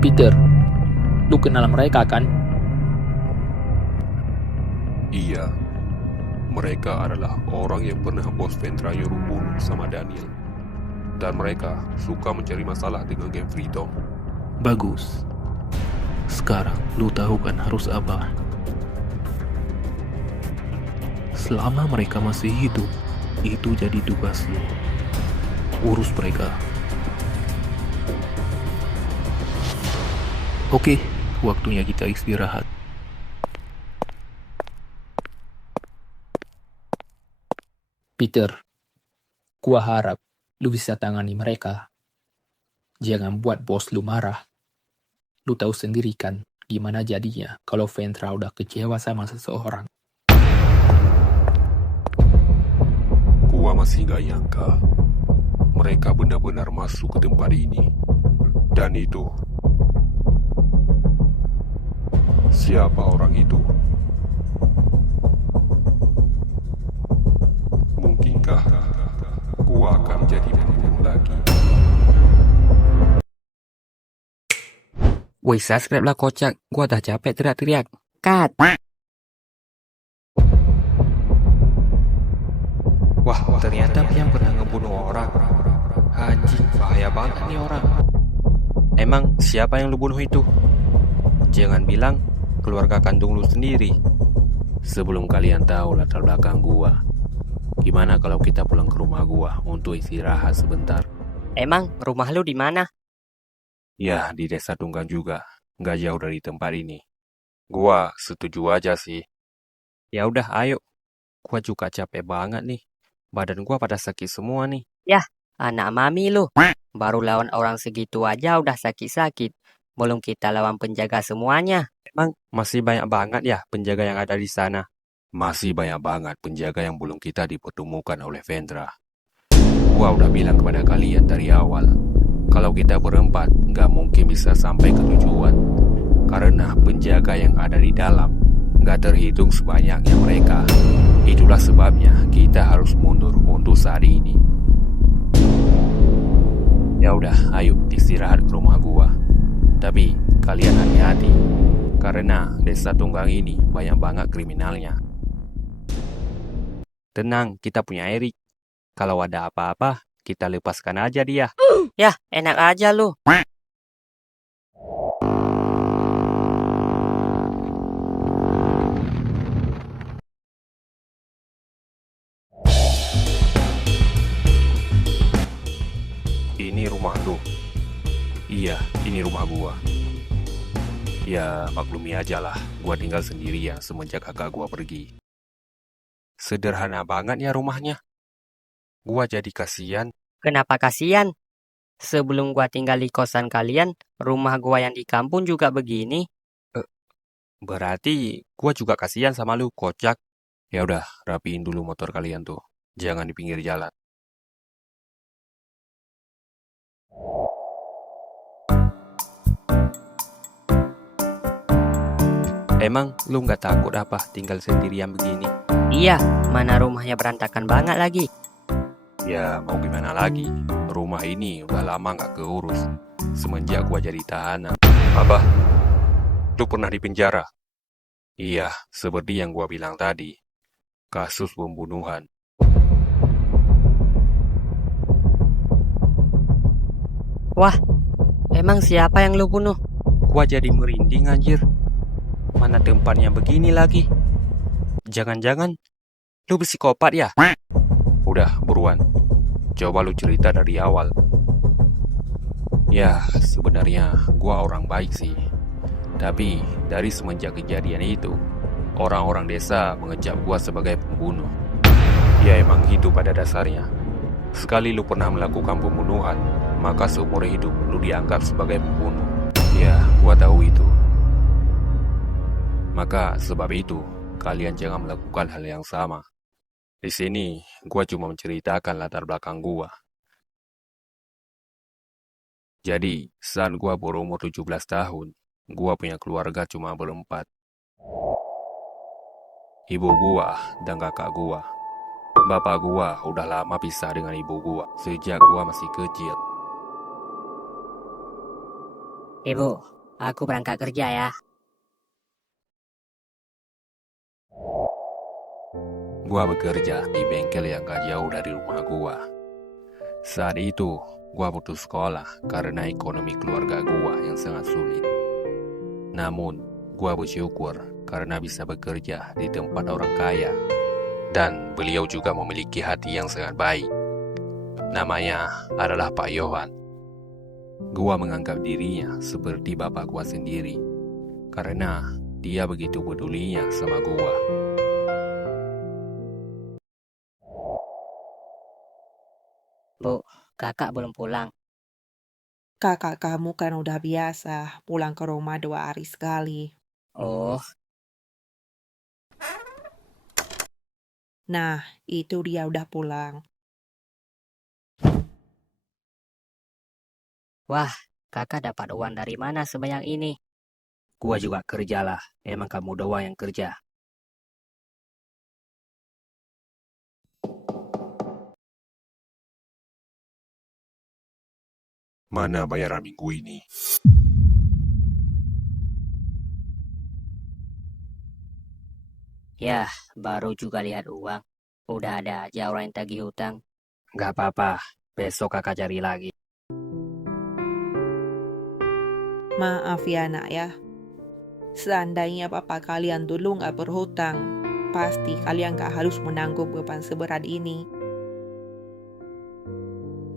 Peter, lu kenal mereka kan? Iya, mereka adalah orang yang pernah bos Ventra nyuruh bunuh sama Daniel. Dan mereka suka mencari masalah dengan geng Freedom. Bagus. Sekarang lu tahu kan harus apa? Selama mereka masih hidup, itu jadi tugas lu. Urus mereka. Oke, waktunya kita istirahat. Peter, gua harap lu bisa tangani mereka. Jangan buat bos lu marah. Lu tahu sendiri kan gimana jadinya kalau Ventra udah kecewa sama seseorang. Gua masih gak nyangka mereka benar-benar masuk ke tempat ini. Dan itu, siapa orang itu? Mungkinkah gua akan jadi pembunuh lagi? Woi, subscribe lah kocak. Gua udah capek teriak-teriak. Cut. Wah, ternyata Pian pernah ngebunuh orang. Anjing, bahaya banget nih orang. Emang siapa yang lu bunuh itu? Jangan bilang keluarga kandung lu sendiri. Sebelum kalian tahu latar belakang gua, gimana kalau kita pulang ke rumah gua untuk istirahat sebentar? Emang rumah lu di mana? Ya, di desa Tunggang juga, nggak jauh dari tempat ini. Gua setuju aja sih. Ya udah, ayo. Gua juga capek banget nih. Badan gua pada sakit semua nih. Yah, anak mami lu. Baru lawan orang segitu aja udah sakit-sakit. Belum kita lawan penjaga semuanya. Emang masih banyak banget ya penjaga yang ada di sana? Masih banyak banget penjaga yang belum kita dipertemukan oleh Ventra. Gua udah bilang kepada kalian dari awal, kalau kita berempat nggak mungkin bisa sampai ke tujuan. Karena penjaga yang ada di dalam nggak terhitung sebanyaknya mereka. Itulah sebabnya kita harus mundur untuk saat ini. Ya udah, ayo istirahat ke rumah gua. Tapi kalian hati-hati, karena desa Tunggang ini banyak banget kriminalnya. Tenang, kita punya Erik. Kalau ada apa-apa, kita lepaskan aja dia. Yah, enak aja lu. Ini rumah lu? Iya, ini rumah gua. Ya, maklumi aja lah, gua tinggal sendirian semenjak kakak gua pergi. Sederhana banget ya rumahnya. Gua jadi kasihan. Kenapa kasihan? Sebelum gua tinggal di kosan kalian, rumah gua yang di kampung juga begini. Berarti gua juga kasihan sama lu, kocak. Ya udah, rapiin dulu motor kalian tuh. Jangan di pinggir jalan. Emang lu nggak takut apa tinggal sendirian begini? Iya, mana rumahnya berantakan banget lagi. Ya, mau gimana lagi? Rumah ini udah lama nggak keurus. Semenjak gua jadi tahanan. Apa? Lu pernah di penjara? Iya, seperti yang gua bilang tadi. Kasus pembunuhan. Wah, emang siapa yang lu bunuh? Gua jadi merinding anjir. Mana tempatnya begini lagi? Jangan-jangan lu psikopat ya? Udah, buruan. Coba lu cerita dari awal. Ya, sebenarnya gua orang baik sih. Tapi dari semenjak kejadian itu, orang-orang desa mengecap gua sebagai pembunuh. Ya emang gitu pada dasarnya. Sekali lu pernah melakukan pembunuhan, maka seumur hidup lu dianggap sebagai pembunuh. Ya, gua tahu itu. Maka sebab itu, kalian jangan melakukan hal yang sama. Di sini, gua cuma menceritakan latar belakang gua. Jadi, saat gua berumur 17 tahun, gua punya keluarga cuma berempat. Ibu gua dan kakak gua. Bapak gua udah lama pisah dengan ibu gua sejak gua masih kecil. Ibu, aku berangkat kerja ya. Gua bekerja di bengkel yang gak jauh dari rumah gua. Saat itu, gua putus sekolah karena ekonomi keluarga gua yang sangat sulit. Namun, gua bersyukur karena bisa bekerja di tempat orang kaya. Dan beliau juga memiliki hati yang sangat baik. Namanya adalah Pak Yohan. Gua menganggap dirinya seperti bapak gua sendiri karena dia begitu pedulinya sama gua. Bu, kakak belum pulang. Kakak kamu kan udah biasa pulang ke rumah 2 hari sekali. Oh, Nah, itu dia udah pulang. wah, kakak dapat uang dari mana sebanyak ini? Gua juga kerjalah. Emang kamu doang yang kerja. Mana bayaran minggu ini? Yah, baru juga lihat uang. Udah ada aja orang yang tagih hutang. Gak apa-apa. Besok kakak cari lagi. Maaf ya nak ya. Seandainya papa kalian dulu nggak berhutang, pasti kalian nggak harus menanggung beban seberat ini.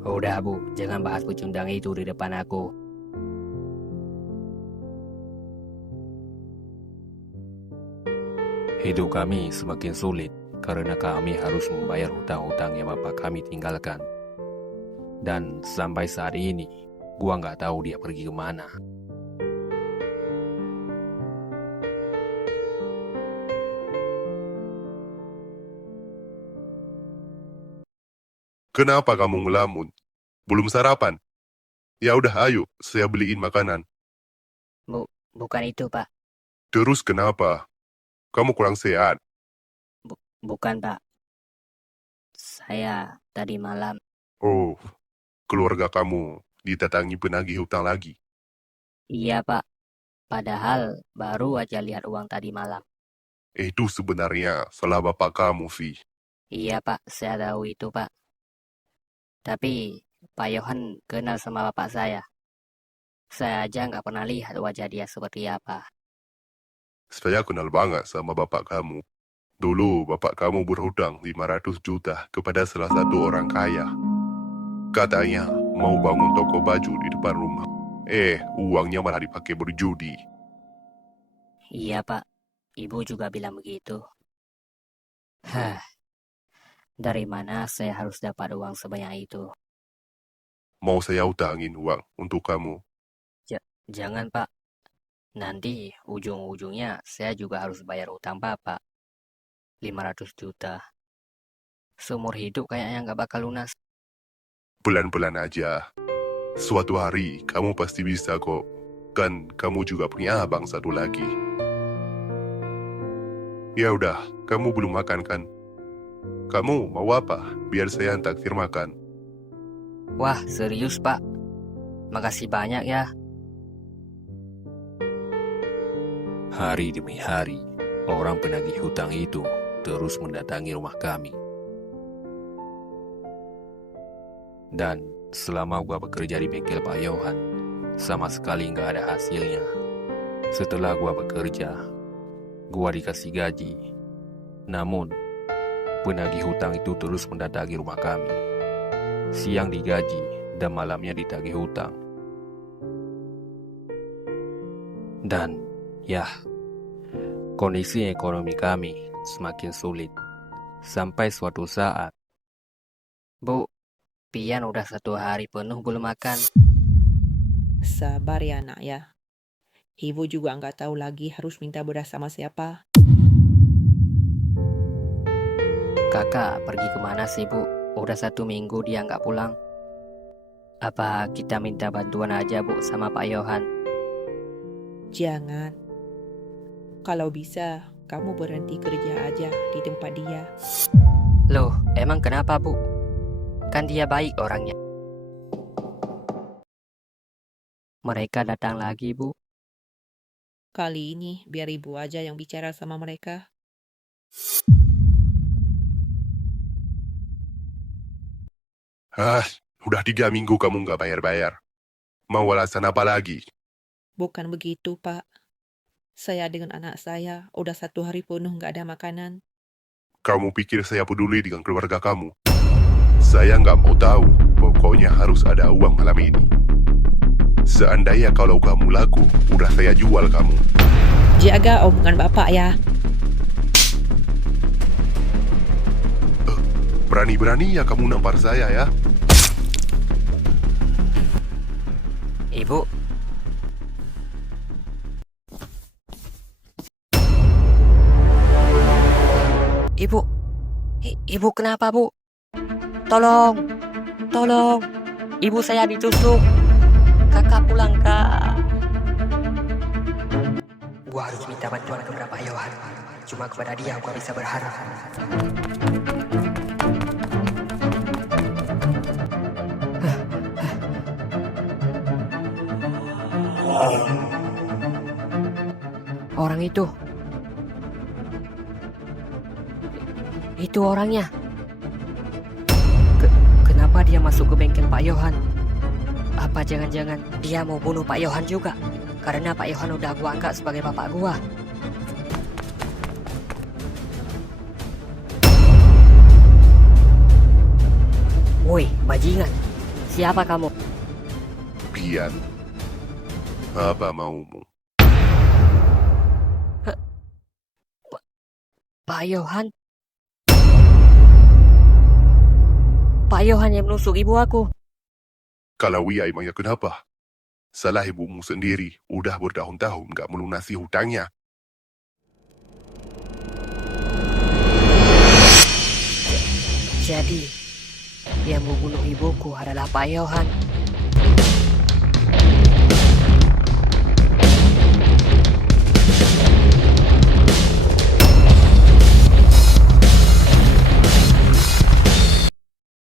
Udah bu, jangan bahas pecundang itu di depan aku. Hidup kami semakin sulit karena kami harus membayar hutang-hutang yang bapak kami tinggalkan. Dan sampai saat ini, gua nggak tahu dia pergi kemana. Kenapa kamu ngelamun? Belum sarapan? Ya udah ayo, saya beliin makanan. Bukan itu, Pak. Terus kenapa? Kamu kurang sehat. Bukan, Pak. Saya tadi malam. Oh, keluarga kamu didatangi penagih hutang lagi. Iya, Pak. Padahal baru aja lihat uang tadi malam. Itu sebenarnya salah bapak kamu, Vi. Iya, Pak. Saya tahu itu, Pak. Tapi Pak Yohan kenal sama bapak saya. Saya aja nggak pernah lihat wajah dia seperti apa. Saya kenal banget sama bapak kamu. Dulu bapak kamu berhutang 500 juta kepada salah satu orang kaya. Katanya mau bangun toko baju di depan rumah. Uangnya malah dipakai berjudi. Iya, Pak. Ibu juga bilang begitu. Hah. Dari mana saya harus dapat uang sebanyak itu? Mau saya utangin uang untuk kamu. Jangan, Pak. Nanti ujung-ujungnya saya juga harus bayar utang Bapak. 500 juta. Seumur hidup kayaknya nggak bakal lunas. Pelan-pelan aja. Suatu hari kamu pasti bisa kok. Kan kamu juga punya abang satu lagi. Ya udah, kamu belum makan kan? Kamu mau apa? Biar saya takdir makan. Wah, serius, Pak. Makasih banyak ya. Hari demi hari, orang penagih hutang itu terus mendatangi rumah kami. Dan selama gua bekerja di bengkel Pak Yohan, sama sekali nggak ada hasilnya. Setelah gua bekerja, gua dikasih gaji. Namun, penagih hutang itu terus mendatangi rumah kami. Siang digaji dan malamnya ditagih hutang. Dan, ya, kondisi ekonomi kami semakin sulit. Sampai suatu saat, Bu, Pian udah 1 hari penuh belum makan. Sabar ya nak ya. Ibu juga nggak tahu lagi harus minta beras sama siapa. Kakak pergi kemana sih, Bu? Udah 1 minggu dia nggak pulang. Apa kita minta bantuan aja, Bu, sama Pak Yohan? Jangan. Kalau bisa, kamu berhenti kerja aja di tempat dia. Loh, emang kenapa, Bu? Kan dia baik orangnya. Mereka datang lagi, Bu. Kali ini biar ibu aja yang bicara sama mereka. Udah 3 minggu kamu nggak bayar-bayar. Mau alasan apa lagi? Bukan begitu, Pak. Saya dengan anak saya udah 1 hari penuh nggak ada makanan. Kamu pikir saya peduli dengan keluarga kamu? Saya nggak mau tahu. Pokoknya harus ada uang malam ini. Seandainya kalau kamu laku, udah saya jual kamu. Jaga omongan Bapak ya. Berani-berani ya kamu nampar saya ya. Ibu, Ibu kenapa, Bu? Tolong, tolong. Ibu saya ditusuk. Kakak pulang, Kak. Gua harus minta bantuan kepada Pak Yohan. Cuma kepada dia gua bisa berharap. Orang itu orangnya. Kenapa dia masuk ke bengkel Pak Yohan? Apa jangan-jangan dia mau bunuh Pak Yohan juga? Karena Pak Yohan udah gua anggap sebagai bapak gua. Woi, bajingan. Siapa kamu? Pian, apa maumu? Pak Yohan? Pak Yohan yang menusuk ibu aku. Kalau iya emangnya kenapa? Salah ibumu sendiri, udah bertahun-tahun gak melunasi hutangnya. Jadi, yang membunuh ibuku adalah Pak Yohan.